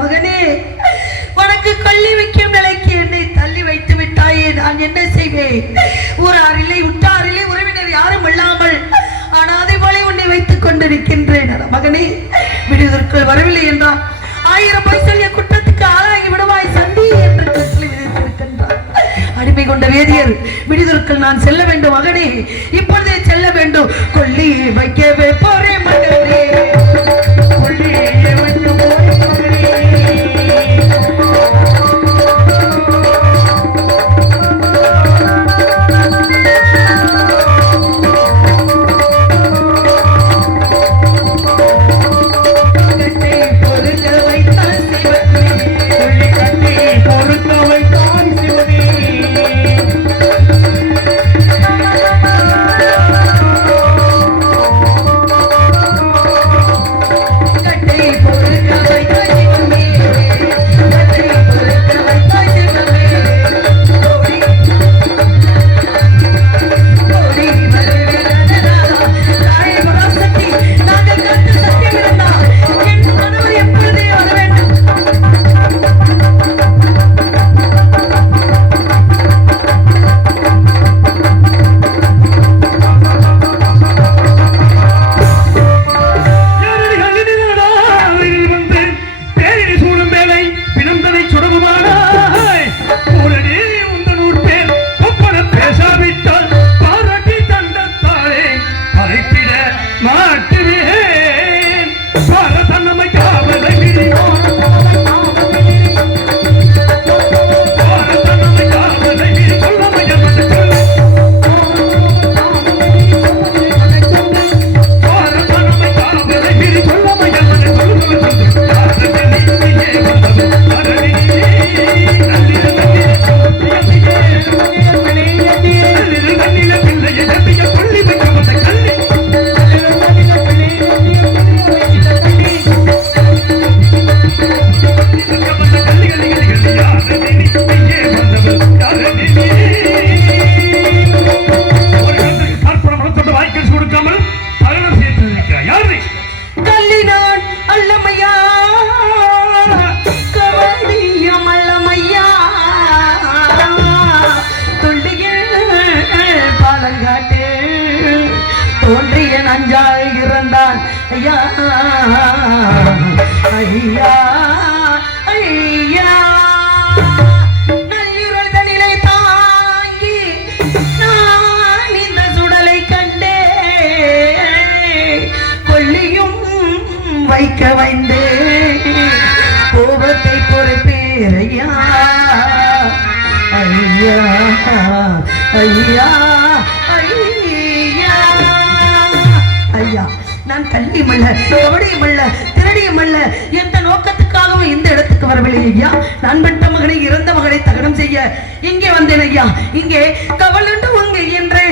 மகனே, உனக்கு கொல்லி வைக்கும் நிலைக்கு என்னை தள்ளி வைத்து விட்டாயே, நான் என்ன செய்வேன்? ஊராரில்லை, உற்றாரில்லை, உறவினர் யாரும் இல்லாமல் அனாதை போல உன்னை வைத்துக் கொண்டிருக்கின்றேன். மகனே, விடுவதற்குள் வரவில்லை என்றால் 1000 பொய் சொல்லிய குற்றத்துக்கு ஆளாகி விடுவாய் சண்டி என்று கட்டளை விதித்திருக்கின்றார். அடிமை கொண்ட வேதியர் விடுதற்குள் நான் செல்ல வேண்டும் மகனே, இப்பொழுதே செல்ல வேண்டும். கொல்லி வைக்கவே போறேன் மகனே, கொல்லியை வைக்க போறேன் மகனே. தோன்றிய நஞ்சாய் இறந்தான் ஐயா ஐயா ஐயா. நல்லுரல் தனிலை தாங்கி நான் இந்த சுடலை கண்டே, கொல்லியும் வைக்க வைந்தே கோபத்தை பொறுப்பேர் ஐயா ஐயா ஐயா ஐயா. நான் கல்வியும் அல்ல, கவடியும் அல்ல, திருடியும் அல்ல, எந்த நோக்கத்துக்காகவும் இந்த இடத்துக்கு வரவில்லை ஐயா. நான் பெற்ற மகனை, இறந்த மகனை தகனம் செய்ய இங்கே வந்தேன் ஐயா. இங்கே கவலுண்டு உங்க என்று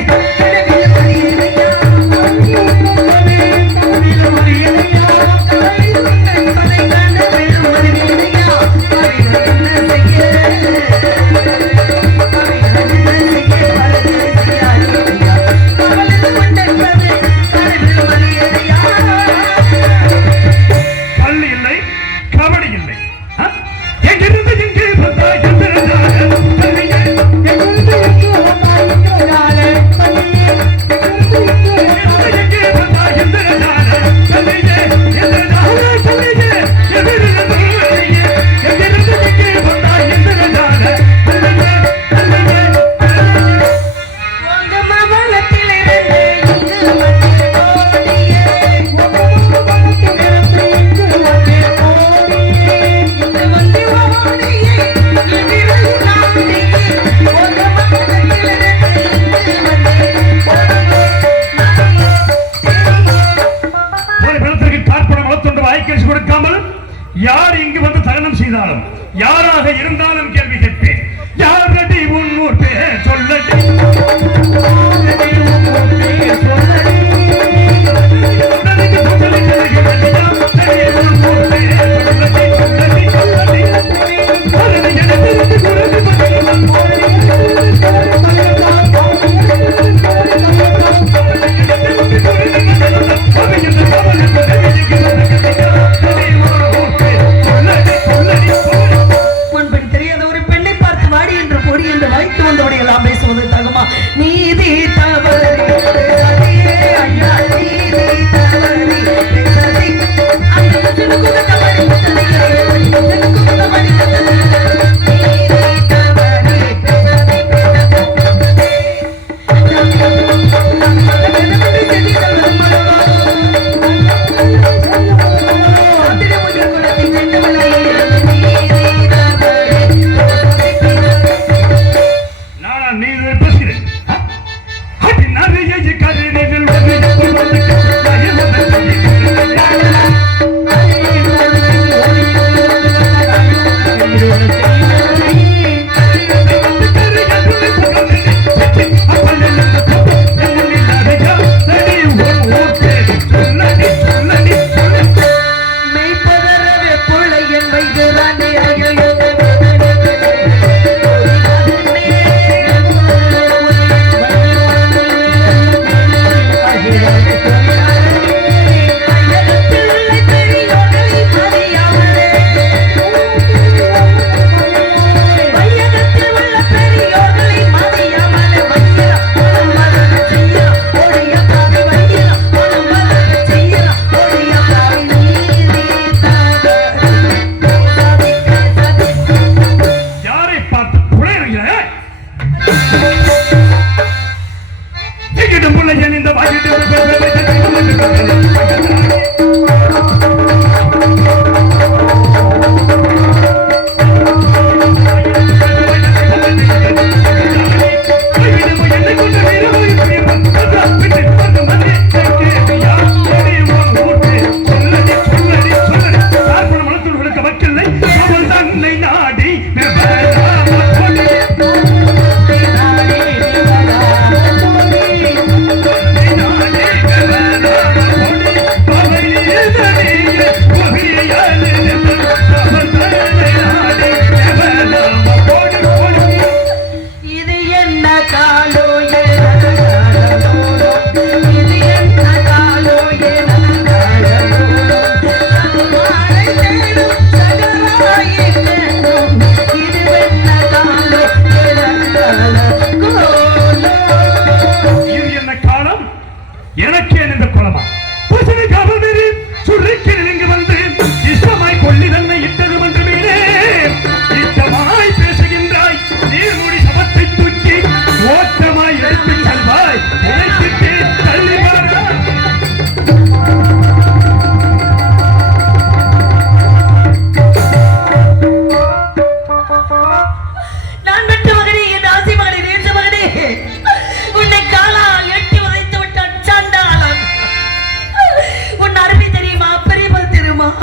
யார் இங்கு வந்து தகனம் செய்தாலும், யாராக இருந்தாலும் கேள்வி கேட்பேன். யாரடி உன் ஊர் பேர் சொல்லடி,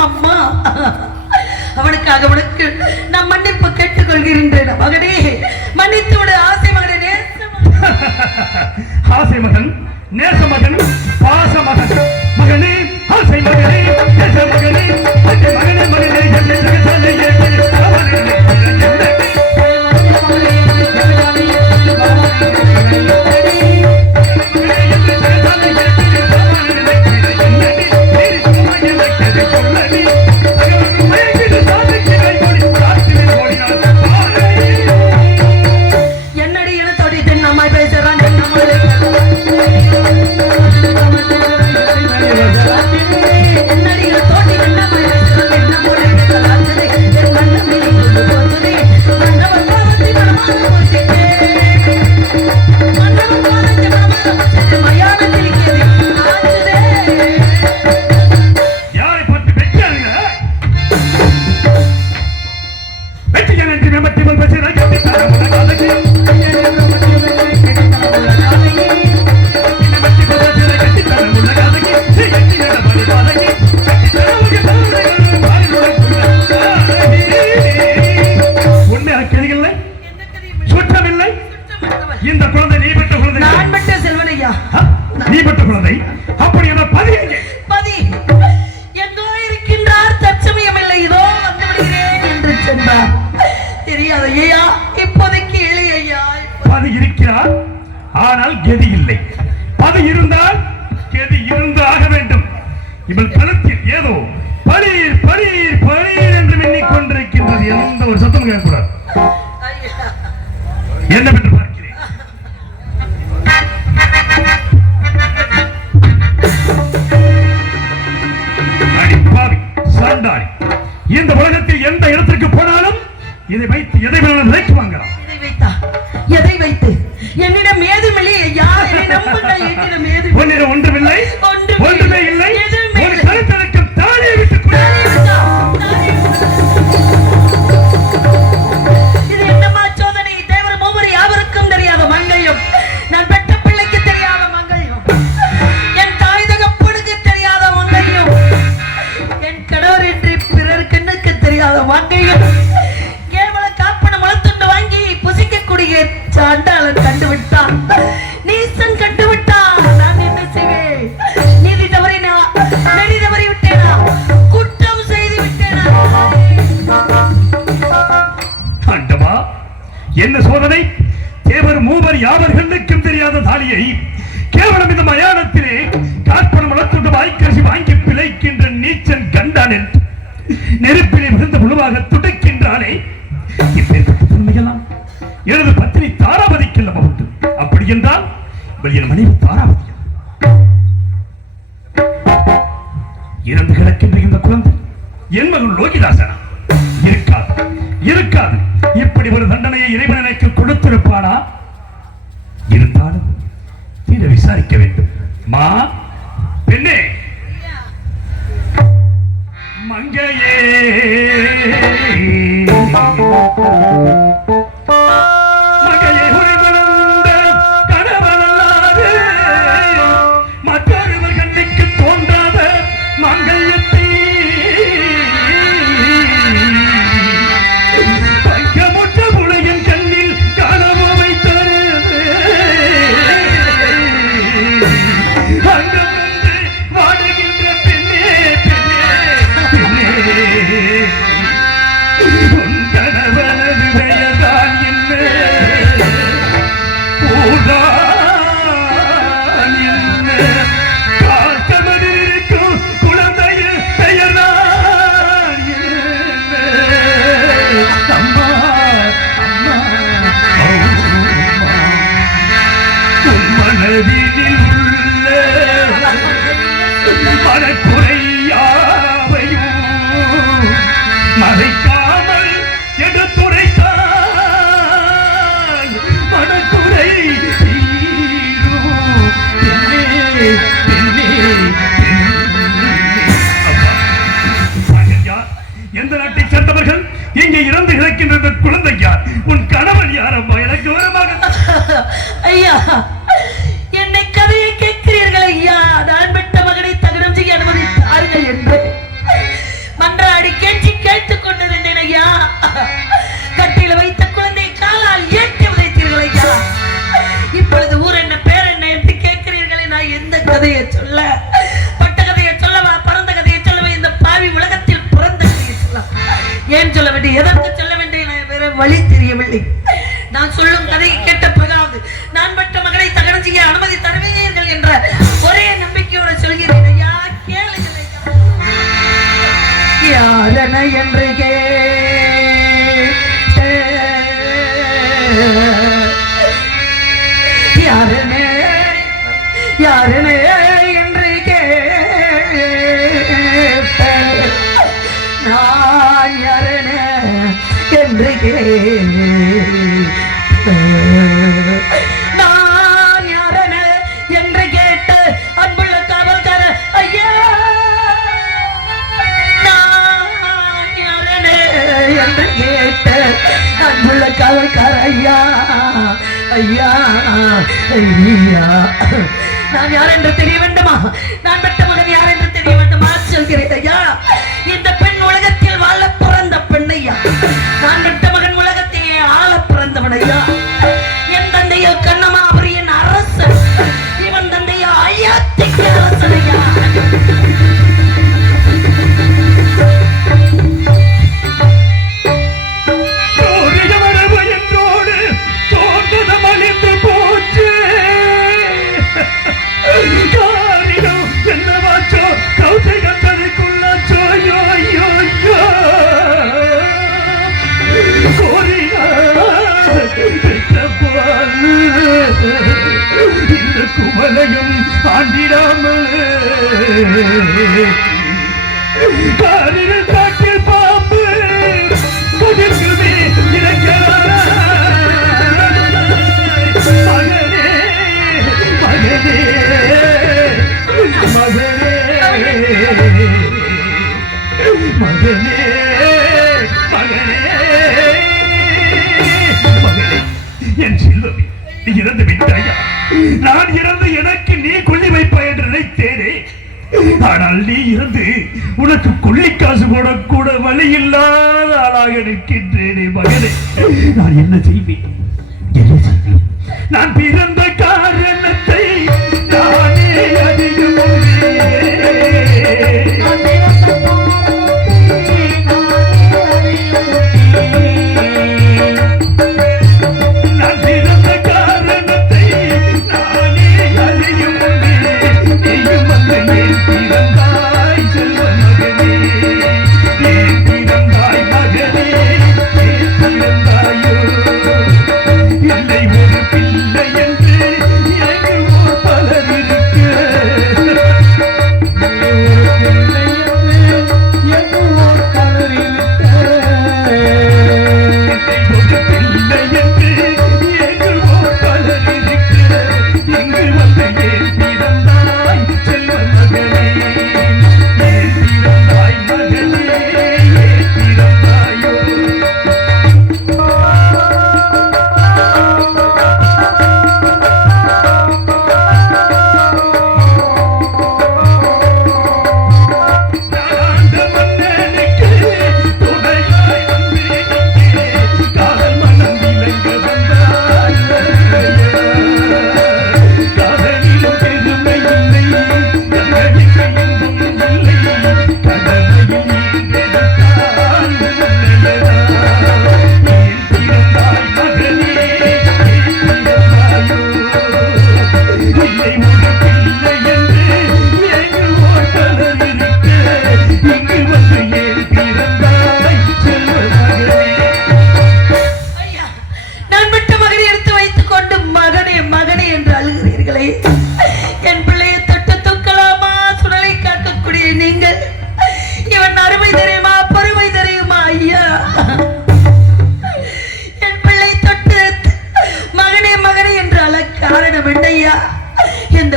அம்மா அவனுக்காக அவனுக்கு நான் மன்னிப்பு கேட்டுக்கொள்கின்றேன் மகனே, மன்னித்து விடு. ஆசை மகனே, ஆசை மகன், நேச மகன், பாச மகன், மகனே, ஆசை மகனே, நேச மகனே, ஆசை மகனே, மகனே, என்னை ஜெகத்தாலே என்னடி என தொடி தென்னம்மா பேசுறான் என்னமோலே என்னடி என தோட்டி தென்னம்மா பேசுறான் என்னமோலே கலாச்சதே என் மன்னமே கொண்டு போச்சதே மன்னவன் பாவத்தை மனமாக போச்சதே மன்னவன் பாவத்தை மனமாக போச்சதே மயானத்தில் கேதே ஆச்சதே. யாரை பார்த்து வெற்றியாங்க வெற்றியா நன்றி மேம்பட்டி போல் பேசுகிறாய் உண்மையாக கேள்விகள் சுற்றமில்லை. இந்த குழந்தை நீ பெற்ற குழந்தை, நான் பெற்ற செல்வனையா. நீ பெற்ற குழந்தை. அப்படி என்ற பதி எங்கே? பதி எங்கோ இருக்கின்றார், தற்சமயம் இல்லை, இதோ வந்து விடுகிறேன் என்று சொன்னார். தெரியாத ஐயா, இப்போதைக்கு இல்லை ஐயா. பதி இருக்கிறார், ஆனால் கதி இல்லை. பதி இருந்தால் கதி இருந்து ஆக வேண்டும். இவள் கழுத்தில் ஏதோ பளீர் பளீர் பளீர் என்று எண்ணிக்கொண்டிருக்கின்றது. எந்த ஒரு சத்தம் கேட்கக்கூடாது. ஐயா, என்னவென்று பார்க்கிறேன். அடி பாவி, சாண்டாளி, இந்த உலகத்தில் எந்த இடத்திற்கு போனாலும் இதை வைத்து எதை வேணாலும் விலைக்கு வாங்கலாம். இதை வைத்தா எதை வைத்து? என்னிடம் ஏதுமில்லை ஐயா, என்னை நம்புங்கள். என்னிடம் ஏதுமில்லை. உன்னிடம் ஒன்றுமில்லை, ஒன்றுமே இல்லை. எதுவுமே ஒரு இல்லை. கருத்தடக்கம் தானே விட்டுக் கொடு. தானே விட்டா, தானே விட்டா. இது என்னமா சோதனை? தேவர் மூவர் யாவருக்கும் தெரியாத மங்கையும், நான் பெற்ற பிள்ளைக்கு தெரியாத மங்கையும், என் தாய் தகப்பனுக்கு தெரியாத மங்கையும், என் கணவர் என்று பிறர் கண்ணுக்கு தெரியாத மங்கையும், கேவல காப்பன முளத்துண்டு வாங்கி புசிக்கக்கூடிய சாண்டாளன் கண்டுவிட்டான். நீசன் கண்டுவிட்டான். நான் என்ன செய்வேன்? நீதி தவறினா, நெறி தவறி விட்டேனா, குற்றம் செய்து விட்டேனா? ஆண்டவா, என்ன சோதனை? தேவர் மூவர் யாவர்களுக்கும் தெரியாத தாலியை கேவலம் இந்த மயானத்திலே காற்பனம் வளர்த்துண்டு வாய்க்கரசி வாங்கி பிழைக்கின்ற நீச்சன் கண்டான் என்று நெருப்பிலே விழுந்த முழுவாக துடைக்கின்றானே. இப்பேற்பட்ட தன்மையெல்லாம் எனது பத்தினி தாராவதிக்கு அல்லவா உண்டு. அப்படி என்றால் இவள் என் மனைவி தாராவதி. இறந்து கிடக்கின்ற இந்த குழந்தை என் மகன் லோகிதாசனா? இருக்காது, இருக்காது. இப்படி ஒரு தண்டனையை இறைவன் எனக்கு கொடுத்திருப்பானா? இருந்தாலும் தீர விசாரிக்க வேண்டும். மா, பெண்ணே, மங்கையே, மங்கையே, உரிமணந்த கணவனல்லாது மற்றொருவர் கண்ணுக்கு தோன்றாத மங்கையத்தை பங்கமுற்ற புலையின் கண்ணில் காணவோ வைத்தது. அங்கமிருந்து வாடுகின்ற பெண்ணே, பெண்ணே, பெண்ணே, உன் கணவனது பெயர்தான் என்ன? ஊர்தான் என்ன? காத்தமதில் இருக்கும் குழந்தையின் பெயர்தான் என்ன? அம்மா, அம்மா, அம்மா, உன் மனதினில் உள்ள மனக்குறையாவையும் மறைக்காமல் எடுத்துரைத்தால் மனக்குறை தீரும். பெண்ணே, பெண்ணே, பெண்ணே. அப்பா, தாங்கள் யார்? எந்த நாட்டை சேர்ந்தவர்கள்? இங்கே இறந்து கிடக்கின்ற இந்த குழந்தை யார்? உன் கணவன் யார்? அம்மா, எனக்கு விவரமாக ஐயா, என்னை கதையை கேட்கிறீர்கள் ஐயா. நான் பெற்ற மகனை தகனம் செய்ய அனுமதித்தார்கள் என்று கேட்டுக் கொண்டிருந்தேன் ஐயா. கட்டில வைத்த குழந்தை காலால் ஏற்றி உதைத்தீர்கள் ஐயா. இப்பொழுது ஊர் என்ன பேர் என்ன என்று கேட்கிறீர்களே. நான் எந்த கதையை சொல்ல, பட்ட கதையை சொல்லவா, பறந்த கதையை சொல்லவா, இந்த பாவி உலகத்தில் பிறந்த கதையை சொல்ல, ஏன் சொல்ல வேண்டும், எதற்கு சொல்ல வேண்டும், வேற வழி தெரியவில்லை. நான் சொல்லும் கதையை கேட்ட பிறகாவது நான் பெற்ற மகளை தகனம் செய்ய அனுமதி தருவீர்கள் என்ற ஒரே நம்பிக்கையோடு சொல்கிறேன் ஐயா. கேளுங்கள் ஐயா. யாரன என்று யாரனே யாரனே என்று நான் யாரனே என்று நான் யாரன என்று கேட்டு அன்புள்ள காவல்கார ஐயா, நான் யாரன என்று கேட்டு அன்புள்ள காவல்கார ஐயா ஐயா ஐயா, நான் யார் என்று தெரிய வேண்டுமா, நான் பெற்ற மகன் யார் என்று தெரிய வேண்டுமா சொல்கிறேன் ஐயா. இந்த பெண் உலகத்தில் வாழ பிறந்த பெண் ஐயா. நான் பெற்ற மகன் உலகத்தையே ஆள பிறந்தவன் ஐயா. என் தந்தையோ கண்ணமா, அவர் என் அரசன். இவன் தந்தையோ ஐயாத்திக்கு அரசன் ஐயா. இந்த குமலையும் ஆண்டிடாமல் காரில் காட்டில் பாம்பு கதிர்குமே இறக்கிறார். மகனே மகனே மகனே மகனே மகனே என் செல்வமே, நீ இறந்து விட்டாயா? நான் இறந்து எனக்கு நீ கொல்லி வைப்பாய் என்று நினைத்தேனே. ஆனால் நீ இறந்து உனக்கு கொள்ளிக்காசு கூட வழி இல்லாத ஆளாக நிற்கின்றேனே மகனே. நான் என்ன செய்வேன், என்ன செய்வேன்? நான் பிறந்த காரணத்தை நானே அறியும்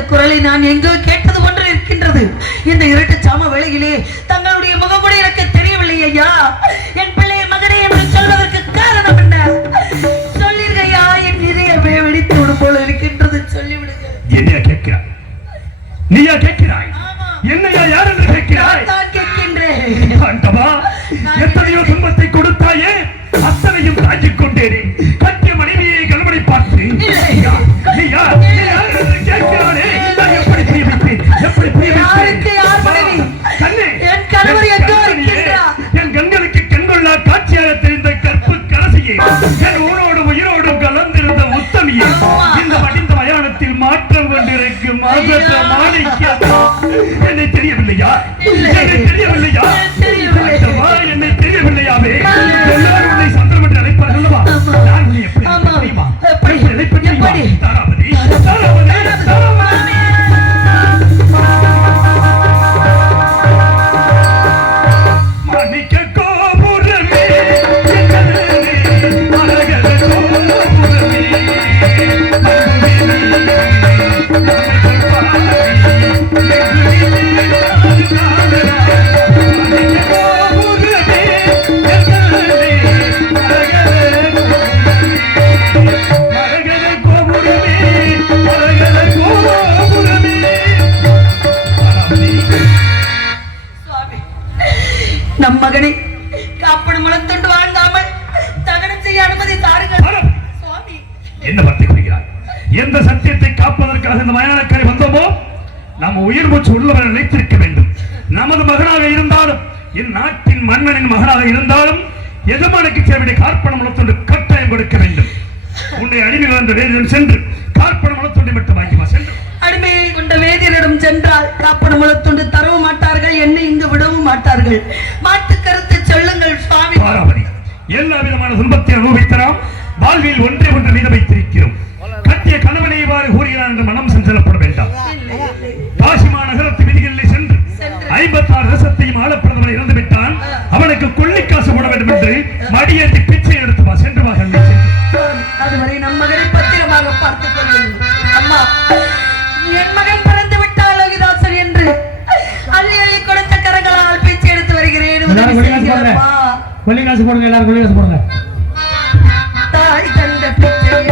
குரலை நான் எங்கோ கேட்டது போன்று இருக்கின்றது. இந்த இருட்டு சாம வேளையிலே தங்களுடைய முகம் கூட எனக்கு தெரியவில்லை ஐயா. என் பிள்ளை மகனே என்று சொல்வதற்கு காரணம் என்ன? சொல்லிருக்கையா, என் இதயமே வெடித்து விடும் போல இருக்கின்றது. சொல்லிவிடுங்க. என்னையா கேட்கிறாய்? நீயா கேட்கிறாய்? என்னையா யார் என்று கேட்கிறாய்? நான் கேட்கின்றேன். ஆண்டவா, எத்தனையோ துன்பத்தை கொடுத்தாயே, அத்தனையும் தாங்கிக் கொண்டேனே. கட்டிய மனைவியை கணவனை பார்த்து கேட்கிறானே, நான் எப்படி புரிய வைப்பேன்? எப்படி புரிய வைப்பேன்? கண்ணே, என் கண்களுக்கு கண்கொள்ளா காட்சியாக தெரிந்த கற்பு கரசியே, என் ஊரோடும் உயிரோடும் கலந்திருந்த உத்தமியே, இந்த மடிந்த மயானத்தில் மாற்றம் கொண்டிருக்கு மாசற்ற மாணிக்கம். என்னை தெரியவில்லையா? என்னை தெரியவில்லையா? என்னை தெரியவில்லையாவே? எல்லாரும் உன்னை சந்திரம் என்று அழைப்பார்கள் அல்லவா? நான் உன்னை எப்படி தெரியுமா? எப்படி அழைப்பேன் தெரியுமா? தாராபதி, தாராபதி, தாராபதி. மாணிக்க கோபுரமே, மரகத கோபுரமே, நம் மகனை காப்படு மலத்தொண்டு வாழ்ந்தாமல் தகனம் செய்ய அனுமதி தாருங்கள் சுவாமி. என்ன வார்த்தை கூறுகிறார்? எந்த சத்தியத்தை காப்பதற்காக இந்த மயானக்கரை வந்தோமோ, நம்ம உயிர் மூச்சு உள்ளவரை நினைத்திருக்க வேண்டும். நமது மகனாக இருந்தாலும், இந்நாட்டின் மன்னனின் மகனாக இருந்தாலும், எஜமானுக்கு சேவையை கார்ப்பணம் வளர்த்தொண்டு கட்டாயம் கொடுக்க வேண்டும். உன்னை அடிமைகள் என்ற வேதியிடம் சென்று கார்ப்பணம் வளர்த்தொண்டை மட்டும் வாங்கிமா சென்று. அடிமையை கொண்ட வேதியரிடம் சென்றால் காப்பணம் வளர்த்தொண்டு தரவும் மாட்டார்கள், என்னை இங்கு விடவும் மாட்டார்கள். மாட்டு கருத்து சொல்லுங்கள் சுவாமி. பாராவதி, எல்லா விதமான துன்பத்தை அனுபவித்தலாம். வாழ்வில் ஒன்றே ஒன்று மீத வைத்திருக்கிறோம். கட்டிய கணவனை இவ்வாறு கூறுகிறான் என்று மனம் சென்றப்பட வேண்டாம். காசி மாநகரத்து விதிகளில் சென்று 56 தேசத்தையும் ஆளப்பிரதமர் இறந்து விட்டான். அவனுக்கு கொள்ளிக்காசு போட வேண்டும் என்று மடியேற்றி பிச்சை எடுத்து வா, சென்று வா. அதுவரை நம் மகனை பத்திரமாக பார்த்துக் கொள்ளுங்கள். அம்மா, என் மகன் பிறந்து விட்டால் லோகிதாசன் என்று அள்ளி அள்ளி கொடுத்த கரங்களால் பிச்சை எடுத்து வருகிறேன். கொள்ளிக்காசு போடுங்க, எல்லாரும் கொள்ளிக்காசு போடுங்க. தாய் தந்த பிச்சையை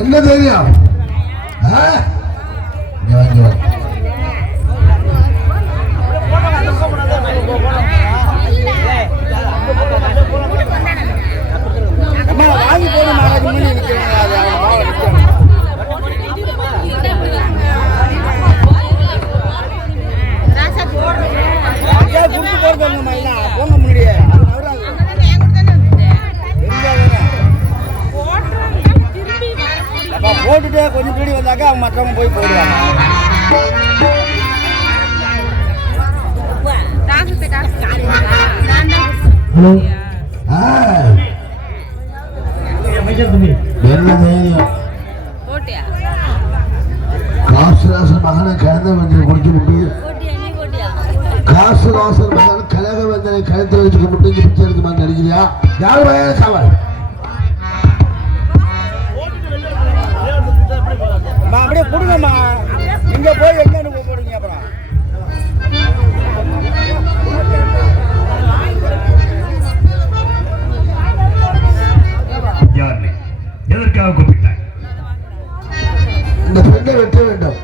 என்ன தெரியும்? வாங்கி போன மகாராஜ் மணி போங்க முன்னாடியே போட்டுட்டு கொஞ்சம் பிடி வந்தாக்கா அவங்க மற்றவங்க போய் போயிடுவாங்க. ஹலோ என்ன தைரியம்? காசுராசன் மகனை கலந்த வந்தனை குடிச்சு விட்டு காசுராசன் மகன் கழக வந்தனை கழுத்து வச்சு கொண்டு பிச்சை எடுக்குமா நினைக்கிறியா? யாரு வயது காவல் அப்படியே கொடுங்கம்மா. நீங்க போய் எங்கன்னு போடுங்க. அப்புறம் எதற்காக கூப்பிட்டாய்? இந்த பெண்ணை வெட்ட வேண்டும்.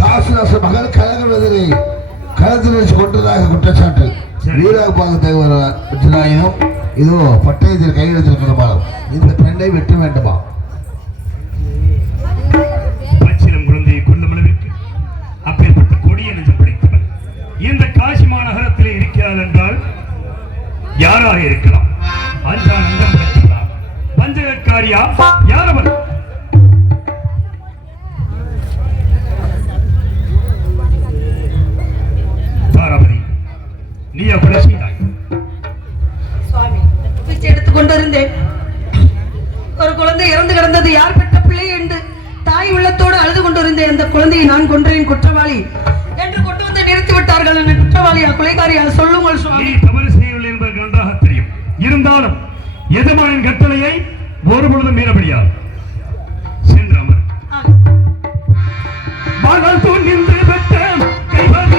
காசுராசன் மகன் கழக வந்தனை கழுத்து வச்சு கொண்டதாக குற்றச்சாட்டு. வீராபாக தகவல் இதோ பட்டயத்தில் கையெழுத்திருக்கிறோமா? இந்த பெண்ணை வெட்ட வேண்டுமா? அப்பேற்பட்ட கொடிய நெஞ்சம் படைத்தவன் இந்த காசி மாநகரத்திலே இருக்கிறார் என்றால் யாராக இருக்கலாம்? அஞ்சான் அங்கம் படைத்தவரா? வஞ்சகக்காரியா? யாரவர்? தாராபதி, நீ அப்படி செய்தாய்? சுவாமி, பிச்சை எடுத்துக் கொண்டிருந்தேன். ஒரு குழந்தை இறந்து கிடந்தது. யார் பெற்ற பிள்ளை என்று தாய் உள்ளத்தோடு அழுது கொண்டிருந்தேன். அந்த குழந்தையை நான் கொன்றேன், குற்றவாளி என்று கொண்டு வந்து நிறுத்தி விட்டார்கள். என்ன குற்றவாளியா கொலைகாரியா சொல்லுங்கள் சுவாமி. நீ தவறு செய்யவில்லை என்பது நன்றாக தெரியும். இருந்தாலும் எஜமானின் கட்டளையை ஒரு பொழுதும் மீறப்படியாது. சென்று அமர். மகள் துணிந்து பெற்ற கைவரும்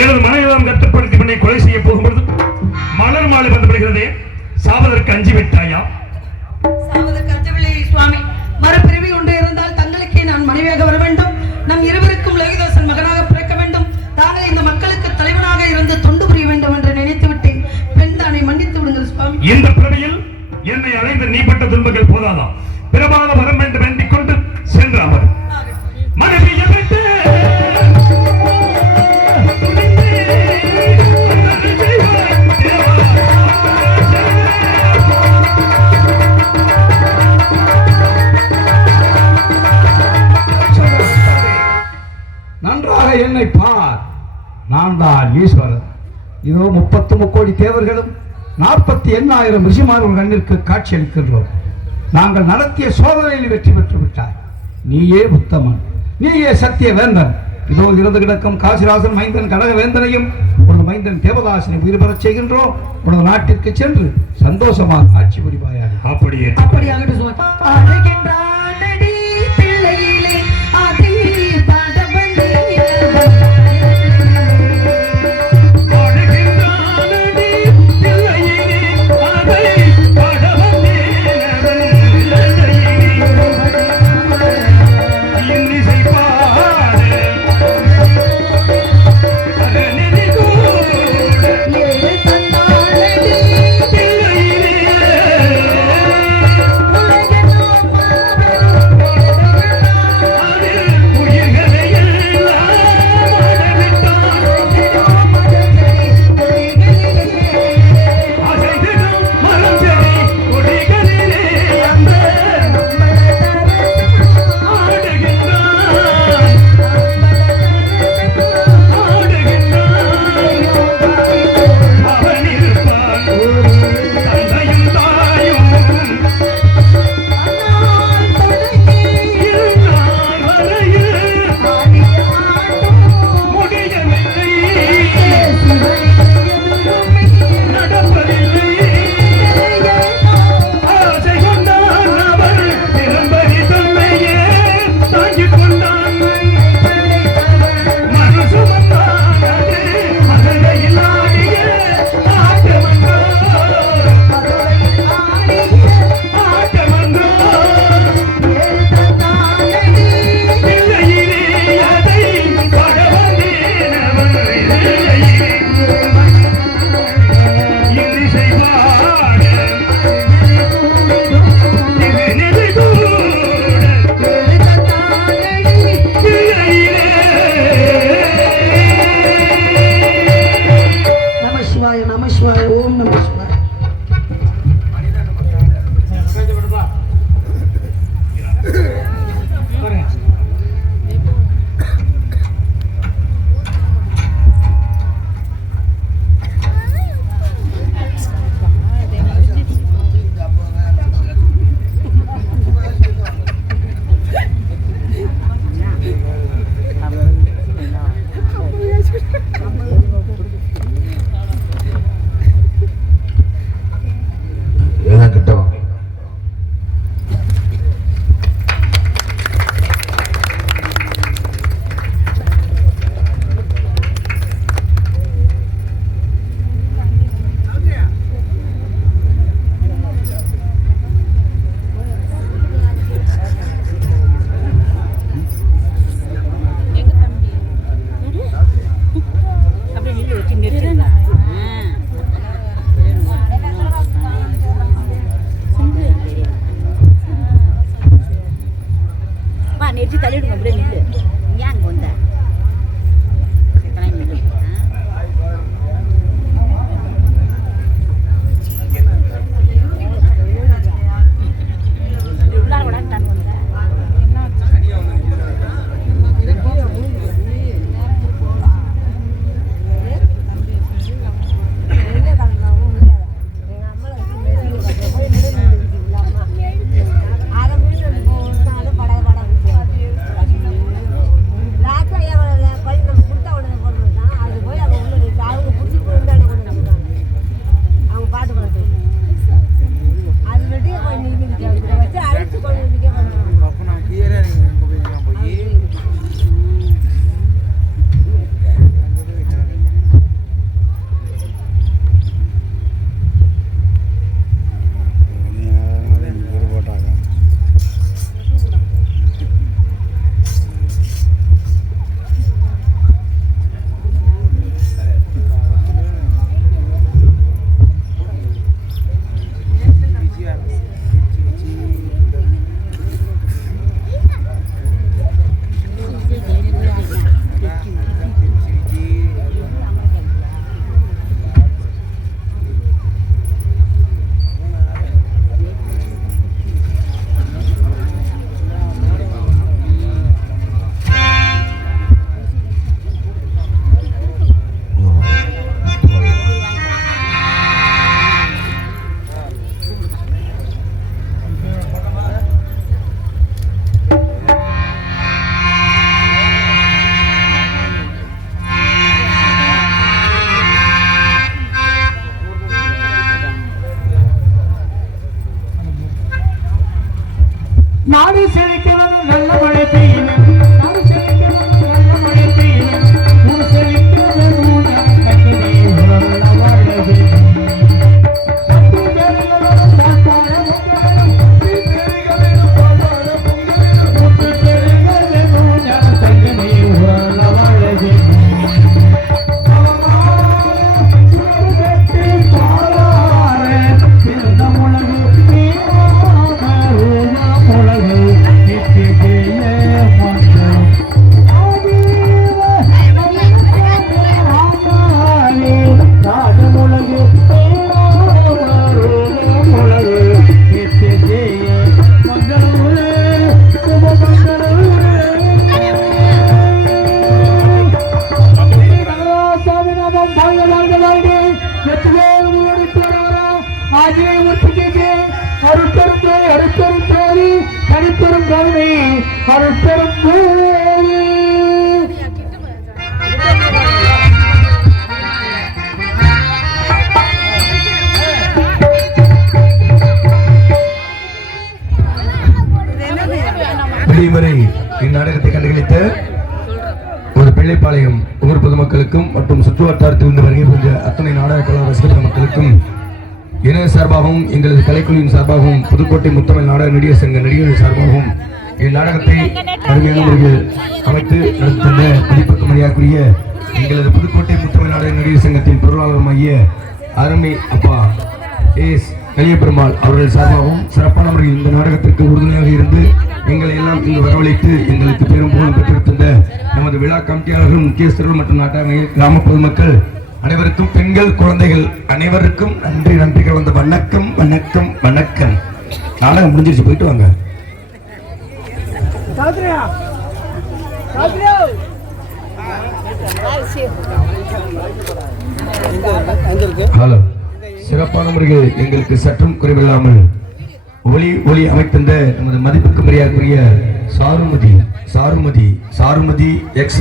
எனது மனைவிடம் கட்டுப்படுத்தி பண்ணி கொலை செய்ய போகும்போது மலர் மாலை வந்துவிடுகிறதே, சாவதற்கு அஞ்சி விட்டாயா? சாவதற்கு அஞ்சவில்லை சுவாமி. மறுபிறவி ஒன்று இருந்தால் தங்களுக்கே நான் மனைவியாக வர வேண்டும். நம் இருவருக்கும் லோகிதாசன் மகனாக பிறக்க வேண்டும். தாங்கள் இந்த மக்களுக்கு தலைவனாக இருந்து தொண்டு புரிய வேண்டும் என்று நினைத்து விட்டேன். பெண் தானை மன்னித்து விடுங்கள் சுவாமி. இந்த பிறவியில் என்னை அடைந்த நீ பட்ட துன்பங்கள் போதாதா? பிரபாத வரம் என்று வேண்டிக் கொண்டு சென்று அமர். மனைவியை விட்டு நன்றாக என்னை பார். நான் தான் ஈஸ்வரன். இதோ 30 கோடி தேவர்களும் 48,000 ரிஷிமார்கள் கண்ணிற்கு காட்சி அளிக்கின்றோம். நாங்கள் நடத்திய சோதனையில் வெற்றி பெற்று விட்டாய். நீயே உத்தமன், நீயே சத்திய வேந்தன். இதோ இறந்து கிடக்கும் காசிராசன் மைந்தன் கனக வேந்தனையும் உனது மைந்தன் தேவதாசனை உயிர் பெறச் செய்கின்றோம். உனது நாட்டிற்கு சென்று சந்தோஷமாக ஆட்சி புரிவாயாக. அப்படியே அப்படியாகட்டும் சுவாமி. அழகின்றானடி பிள்ளையிலே அதை பாடவந்தே Thank you. சிவாய, ஓம் நம சிவாய. நெற்றி தள்ளிடுங்க அப்படியே நில்லு. ஏன் அங்கே வந்த நில்லு. உள்ளார கூட தான் வந்த நாடு செழிக்கிறது நல்ல மழை பெய்யணும், நாடு செழிக்கிறது நல்ல மழை பெய்யணும், ஊர் செழிக்கிறது ஊனம் கட்டிலே உறவுள்ள வாழ்வது. நம்பு பெருகிறதும் காத்தாட பொங்கலும், நம்பி பெருகிறதும் பாவாட பொங்கலும், முத்து பெருகிறதும் ஊனம் கட்டிலே உறவுள்ள வாழ்வது. வெளிவரை இந்நாடகத்தை கண்டுகளித்த ஒரு பிள்ளைப்பாளையம் ஊர் பொதுமக்களுக்கும் மற்றும் சுற்று வட்டாரத்திலிருந்து வருகை புரிந்த அத்தனை நாடக கலா ரசிகர் மக்களுக்கும் இணைய சார்பாகவும் எங்களது கலைக்குழுவின் சார்பாகவும் புதுக்கோட்டை முத்தமிழ் நாடக நடிகர் சங்க நடிகர்கள் சார்பாகவும் இந்நாடகத்தை அருமையான முறையில் அமைத்து நடத்திருந்த மதிப்புக்கு மரியாதைக்குரிய எங்களது புதுக்கோட்டை முத்தமிழ் நாடக நடிகர் சங்கத்தின் பொருளாளருமாகிய அருமை அப்பா எஸ் கலியபெருமாள் அவர்கள் சார்பாகவும் சிறப்பான முறையில் இந்த நாடகத்திற்கு உறுதுணையாக இருந்து எங்களை எல்லாம் இங்கு வரவழைத்து எங்களுக்கு பெரும் புகழ் பெற்றிருந்த நமது விழா கமிட்டியாளர்கள் முக்கியஸ்தர்கள் மற்றும் நாட்டாமை கிராம பொதுமக்கள் அனைவருக்கும் பெண்கள் குழந்தைகள் அனைவருக்கும் நன்றி நன்றி கலந்த வணக்கம் வணக்கம் வணக்கம். நாடகம் முடிஞ்சிருச்சு, போயிட்டு வாங்க. ஹலோ, சிறப்பான முறையில் எங்களுக்கு சற்றும் குறைவில்லாமல் ஒளி அமைத்திருந்த நமது மதிப்புக்கு மரியாதைக்குரிய சாருமதி எக்ஸ்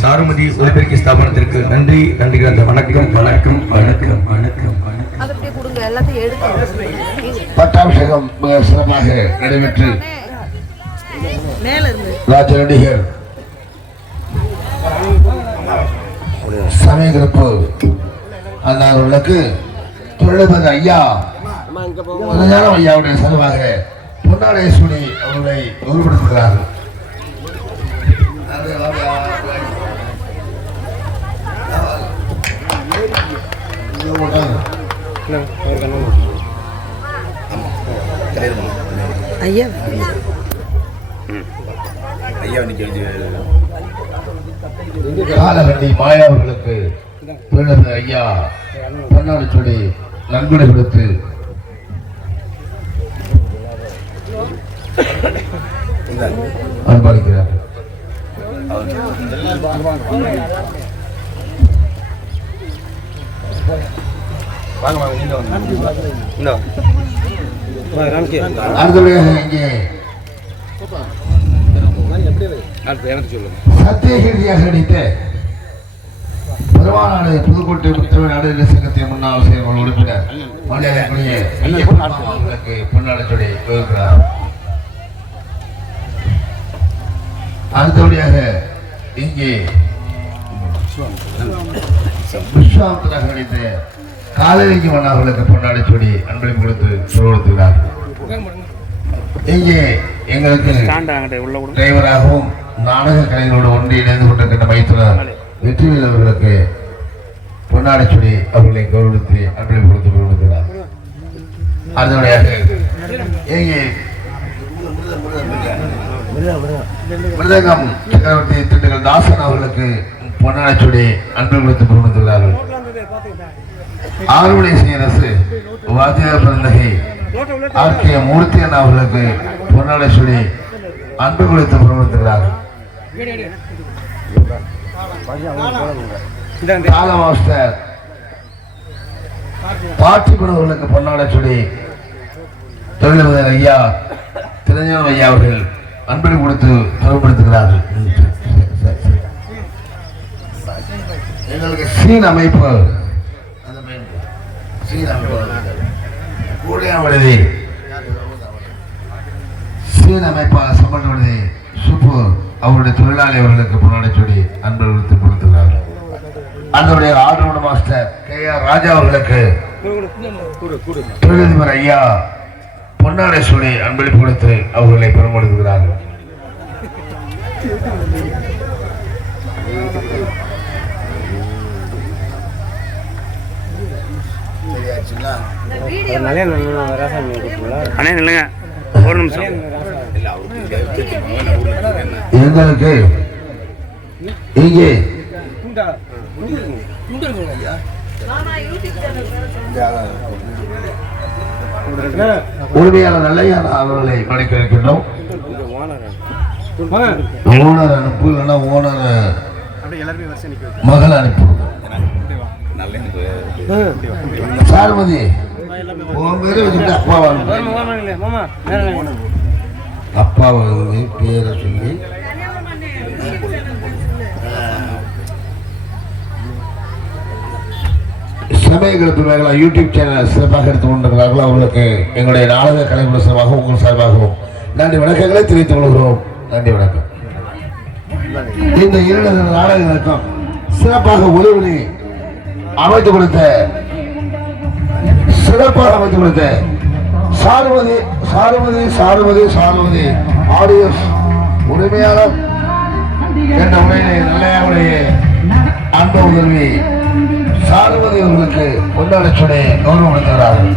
சாருமதி ஒலிபெருக்கி ஸ்தாபனத்திற்கு நன்றி நன்றி கலந்த வணக்கம் வணக்கம் வணக்கம் வணக்கம் வணக்கம். பட்டாபிஷேகம் மிக சிறப்பாக நடைபெற்று ராஜ நடிகர் சமயகிருப்பு அண்ணாவுக்கு தொழிலதிபர் ஐயா ஐயாவுடைய சார்பாக பொன்னாடேஸ்வரி அவர்களை கௌரவப்படுத்துகிறார்கள். காலகண்டி மாயா அவர்களுக்கு தொழிலதிபர் ஐயா பொன்னாடேஸ்வரி நன்கொடை கொடுத்து அன்பாளிக்கிறார். அடுத்தபடியாக இங்கே சத்தியகிரியாக நடித்த பெருமாநாடு புதுக்கோட்டை முத்தமிழ் நாடு சங்கத்தின் முன்னாள் செயல்பாடு உறுப்பினர் மண்டலக்குரிய அவர்களுக்கு பொன்னாடச்சொடி கொடுக்கிறார். அடுத்தபடியாக இங்கே விஸ்வாமத்தராக நடித்த காலலிங்கம் அண்ணா அவர்களுக்கு பொன்னாடச்சொடி அன்பளிப்பு கொடுத்துகிறார். இங்கே எங்களுக்கு டிரைவராகவும் நாடக கலைஞரோடு ஒன்று இணைந்து கொண்டிருக்கின்ற மைத்துனர் வெற்றிவேல் அவர்களுக்கு பொன்னாடச்சொடி அவர்களை கௌரவித்து அன்பளிப்பு கொடுத்துகிறார். அதனுடைய இங்கே மிருதங்கம் சக்கரவர்த்தி திண்டுக்கல் தாசன் அவர்களுக்கு பொன்னாடச்சொடி அன்பளிப்பு கொடுத்து கௌரவித்துள்ளார்கள். ஆறுமணி சீரசு வாத்திய பிறந்தகை ஆர்கே மூர்த்தி அண்ணா அவர்களுக்கு பொன்னாடச்சொடி அன்பு கொடுத்து கௌரவித்துள்ளார்கள். கால மாஸ்டர் பாட்டிக்குணவர்களுக்கு பொன்னாடச்சொடி தொழிலதிபர் ஐயா திருஞான ஐயா அவர்கள் அன்பளிப்பு கொடுத்து கௌரவப்படுத்துகிறார்கள். எங்களுக்கு சீன் அமைப்பு சீன் அமைப்பாக சம்பந்தப்படுத்தி சுப்பு அவருடைய தொழிலாளி அவர்களுக்கு பொன்னாடச்சொடி அன்பளிப்பு கொடுத்துள்ளார்கள். அதனுடைய ஆர்டர் மாஸ்டர் KR ராஜா அவர்களுக்கு தொழிலதிபர் ஐயா பொன்னாடச்சொடி அன்பளிப்பு கொடுத்து அவர்களை பெருமடுத்துகிறார்கள். எங்களுக்கு இங்கே உரிமையாளர் நல்லையா அவர்களை மணிக்க இருக்கின்றோம். ஓனர் அனுப்பு இல்லைன்னா ஓனர் மகள் அனுப்பு. சாருமதி அப்பா வந்து பேரை சொல்லி சமயகிருப்பு மேகலா யூடியூப் சேனல் சிறப்பாக எடுத்துக் கொண்டிருக்கிறார்கள். அவர்களுக்கு எங்களுடைய நாடக கலைஞர் சார்பாகவும் உங்கள் சார்பாகவும் நன்றி வணக்கங்களை தெரிவித்துக் கொள்கிறோம். நன்றி வணக்கம். இந்த 2 நாடகங்களுக்கும் சிறப்பாக ஒளிவொலி அமைத்துக் கொடுத்த சாருமதி ஆடியோஸ் உரிமையாளர் என்ற உரையிலே நல்லையாவுடைய அன்பு உதவி சாருமதி அவர்களுக்கு பொன்னாடச்சொடி கௌரவப்படுத்துகிறார்கள்.